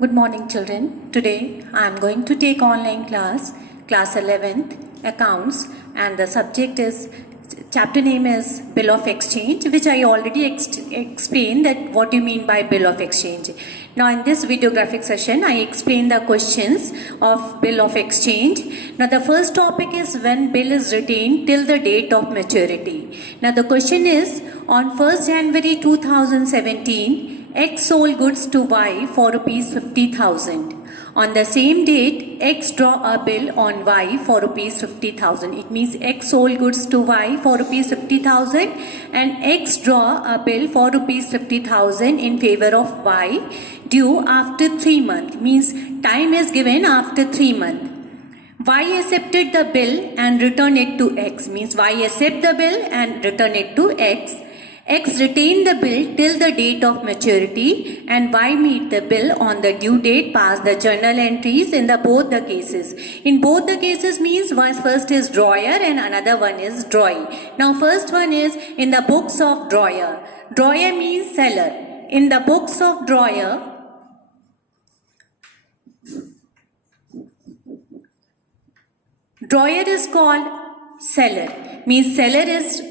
Good morning, children. Today I am going to take online class 11th, Accounts, and the subject is, chapter name is Bill of Exchange, which I already explained that what you mean by Bill of Exchange. Now in this videographic session, I explain the questions of Bill of Exchange. Now the first topic is when bill is retained till the date of maturity. Now the question is, on 1st January 2017, X sold goods to Y for rupees 50,000. On the same date, X draw a bill on Y for rupees 50,000. It means X sold goods to Y for rupees 50,000 and X draw a bill for rupees 50,000 in favor of Y due after 3 months. Means time is given after 3 months. Y accepted the bill and returned it to X. Means Y accept the bill and return it to X. X retained the bill till the date of maturity and Y meet the bill on the due date past the journal entries in both the cases. In both the cases means first is drawer and another one is drawee. Now first one is in the books of drawer. Drawer means seller. In the books of drawer, drawer is called seller. Means seller is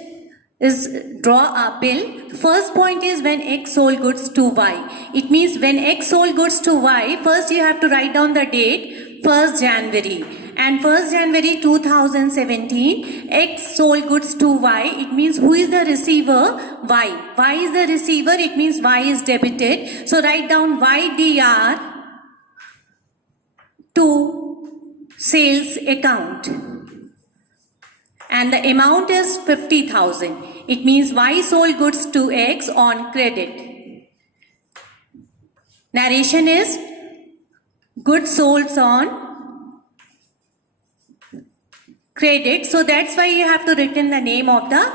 draw a bill. First point is when X sold goods to Y. It means when X sold goods to Y, first you have to write down the date, 1st January. And 1st January 2017, X sold goods to Y. It means who is the receiver? Y. Y is the receiver. It means Y is debited. So write down YDR to sales account. And the amount is 50,000. It means Y sold goods to X on credit. Narration is goods sold on credit. So that's why you have to written the name of the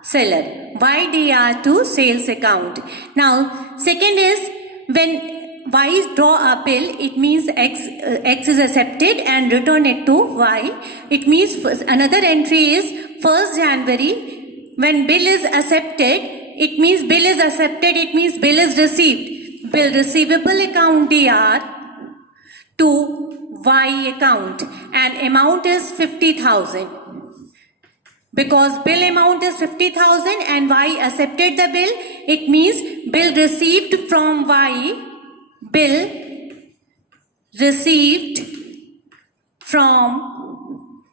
seller. YDR to sales account. Now second is when Y draw a bill, it means X is accepted and return it to Y. It means another entry is 1st January. When bill is accepted, it means bill is accepted, it means bill is received. Bill receivable account DR to Y account and amount is 50,000. Because bill amount is 50,000 and Y accepted the bill, it means bill received from Y. Bill received from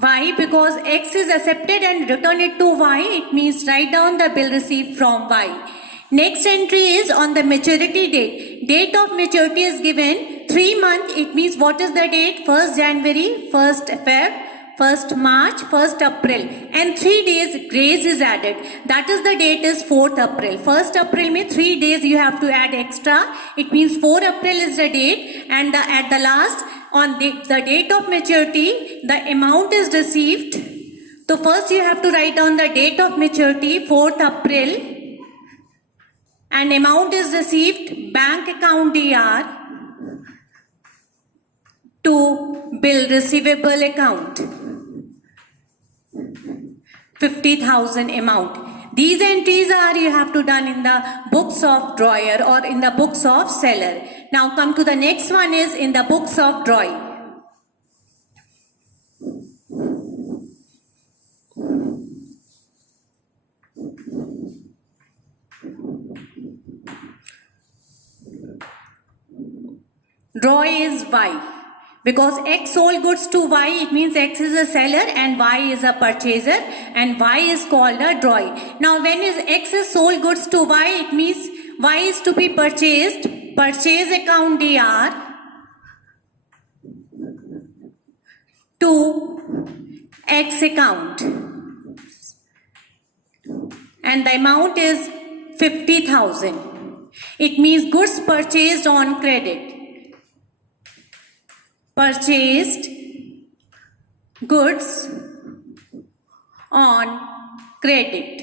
Y, because X is accepted and return it to Y, it means write down the bill received from Y. Next entry is on the maturity date. Date of maturity is given 3 months. It means what is the date? 1st January, 1st Feb, 1st March, 1st April, and 3 days grace is added. That is the date is 4th April. 1st April means 3 days you have to add extra. It means 4 April is the date, and at the last on the date of maturity the amount is received. So first you have to write down the date of maturity 4th April and amount is received bank account DR to bill receivable account 50,000 amount. These entries are you have to done in the books of drawer or in the books of seller. Now come to the next one is in the books of drawee. Drawee is Y. Because X sold goods to Y, it means X is a seller and Y is a purchaser and Y is called a drawee. Now when is X is sold goods to Y, it means Y is to be purchased, purchase account DR to X account and the amount is 50,000. It means goods purchased on credit. Purchased goods on credit.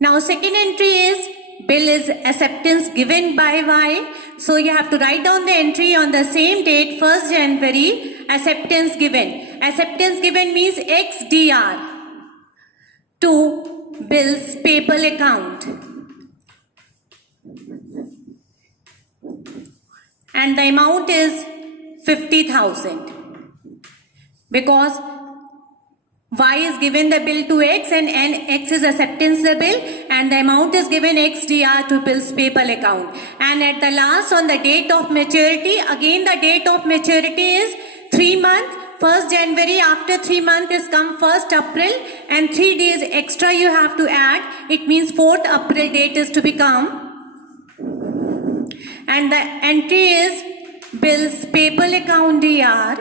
Now second entry is bill is acceptance given by Y. So you have to write down the entry on the same date 1st January acceptance given. Acceptance given means XDR to bill's payable account. and the amount is 50,000 because Y is given the bill to X and X is acceptance the bill and the amount is given XDR to bill's payable account. And at the last on the date of maturity, again the date of maturity is 3 months. 1st January, after 3 months is come 1st April and 3 days extra you have to add. It means 4th April date is to become. And the entry is bill's payable account DR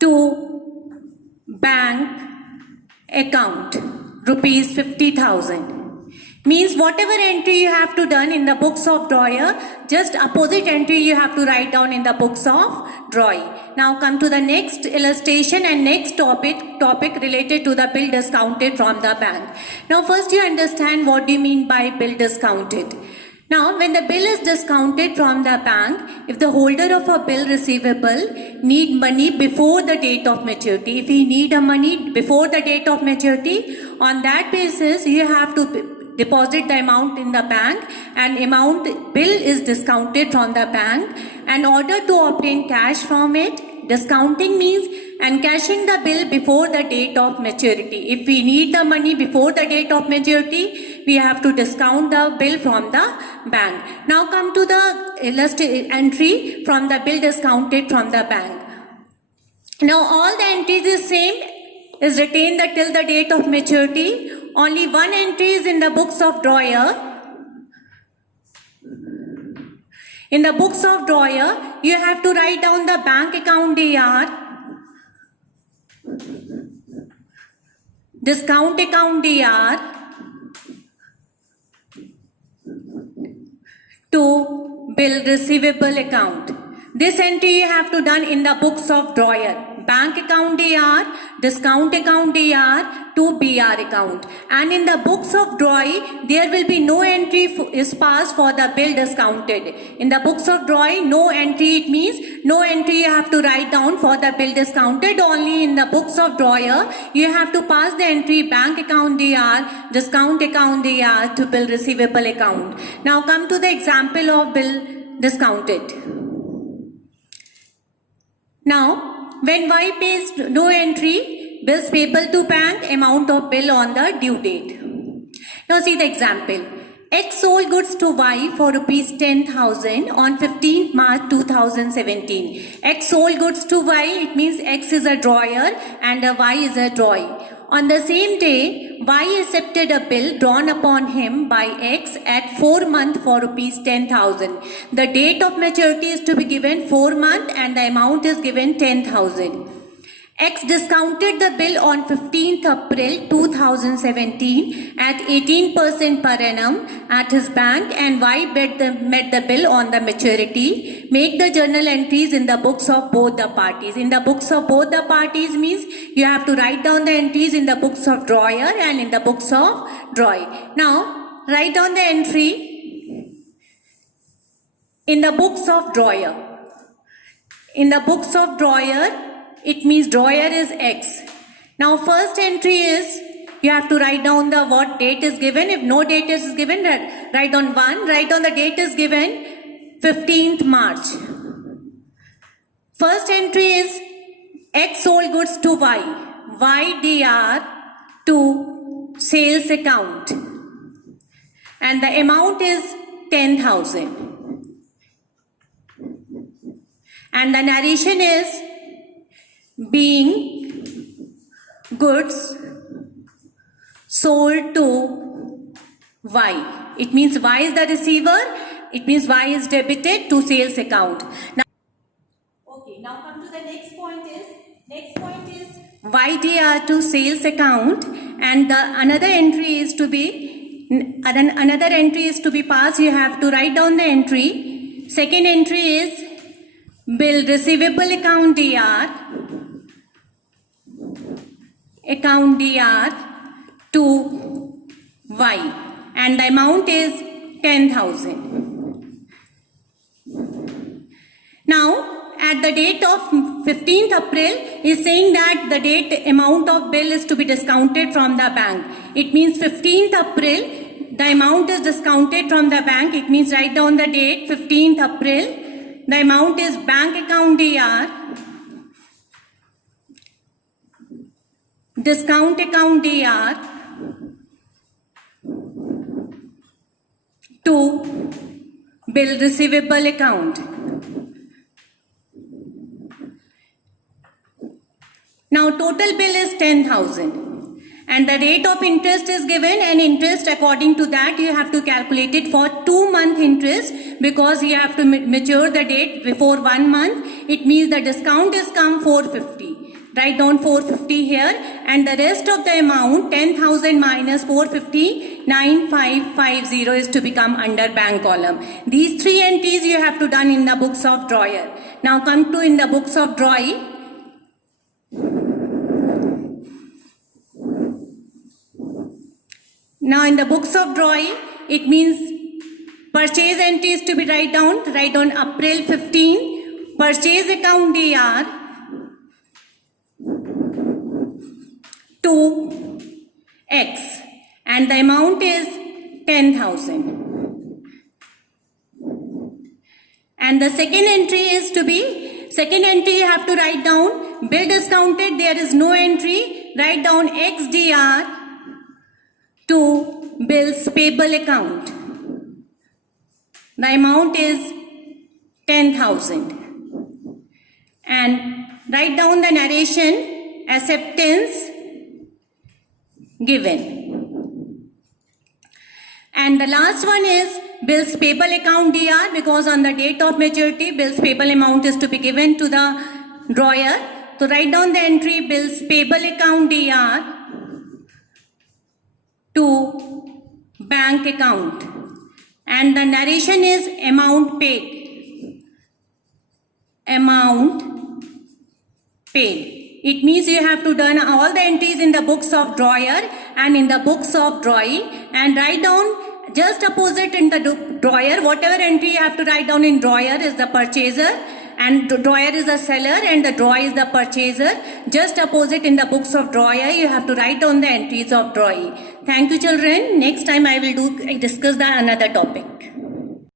to bank account rupees 50,000. Means whatever entry you have to done in the books of drawer, just opposite entry you have to write down in the books of drawing. Now come to the next illustration and next topic related to the bill discounted from the bank. Now first you understand what do you mean by bill discounted. Now when the bill is discounted from the bank, if the holder of a bill receivable need money before the date of maturity, if he need a money before the date of maturity, on that basis you have to deposit the amount in the bank and bill is discounted from the bank. In order to obtain cash from it, discounting means encashing the bill before the date of maturity. If we need the money before the date of maturity, we have to discount the bill from the bank. Now come to the entry from the bill discounted from the bank. Now all the entries is same, is retained till the date of maturity. Only one entry is in the books of drawer. In the books of drawer, you have to write down the bank account DR, discount account DR to bill receivable account. This entry you have to done in the books of drawer. Bank account DR, discount account DR to BR account. And in the books of drawing, there will be no entry is passed for the bill discounted. In the books of drawing, no entry, it means no entry you have to write down for the bill discounted. Only in the books of drawer, you have to pass the entry bank account DR, discount account DR to bill receivable account. Now come to the example of bill discounted. Now, when Y pays no entry, bills payable to bank, amount of bill on the due date. Now see the example. X sold goods to Y for rupees 10,000 on 15th March 2017. X sold goods to Y, it means X is a drawer and Y is a drawing. On the same day, Y accepted a bill drawn upon him by X at 4 months for rupees 10,000. The date of maturity is to be given 4 months and the amount is given 10,000. X discounted the bill on 15th April 2017 at 18% per annum at his bank and Y met the bill on the maturity. Make the journal entries in the books of both the parties. In the books of both the parties means you have to write down the entries in the books of drawer and in the books of drawing. Now write down the entry in the books of drawer. In the books of drawer, it means drawer is X. Now first entry is, you have to write down the what date is given. If no date is given, write on 1. Write down the date is given 15th March. First entry is X sold goods to Y. YDR to sales account. And the amount is 10,000. And the narration is being goods sold to Y. It means Y is the receiver. It means Y is debited to sales account. Now come to the next point is YDR to sales account, and another entry is to be passed. You have to write down the entry. Second entry is bill receivable account DR. Account DR to Y and the amount is 10,000. Now at the date of 15th April is saying that the date amount of bill is to be discounted from the bank. It means 15th April the amount is discounted from the bank. It means write down the date 15th April. The amount is bank account DR, discount account DR to bill receivable account. Now total bill is 10,000 and the rate of interest is given, and interest according to that you have to calculate it for 2-month interest because you have to mature the date before 1 month. It means the discount is come 450. Write down 450 here, and the rest of the amount 10,000 minus 450, 9550 is to become under bank column. These 3 entries you have to done in the books of drawer. Now come to in the books of drawing. Now in the books of drawing, it means purchase entries to be write down April 15, purchase account DR to X, and the amount is 10,000. And the second entry is to be, second entry you have to write down bill discounted, there is no entry, write down XDR to bills payable account. The amount is 10,000. And write down the narration, acceptance given. And the last one is bills payable account DR, because on the date of maturity bills payable amount is to be given to the drawer. So write down the entry bills payable account DR to bank account, and the narration is amount paid. Amount paid. It means you have to done all the entries in the books of drawer and in the books of drawing, and write down just opposite in the drawer. Whatever entry you have to write down in drawer is the purchaser, and drawer is the seller, and the drawer is the purchaser. Just opposite in the books of drawer you have to write down the entries of drawing. Thank you children. Next time I will discuss the another topic.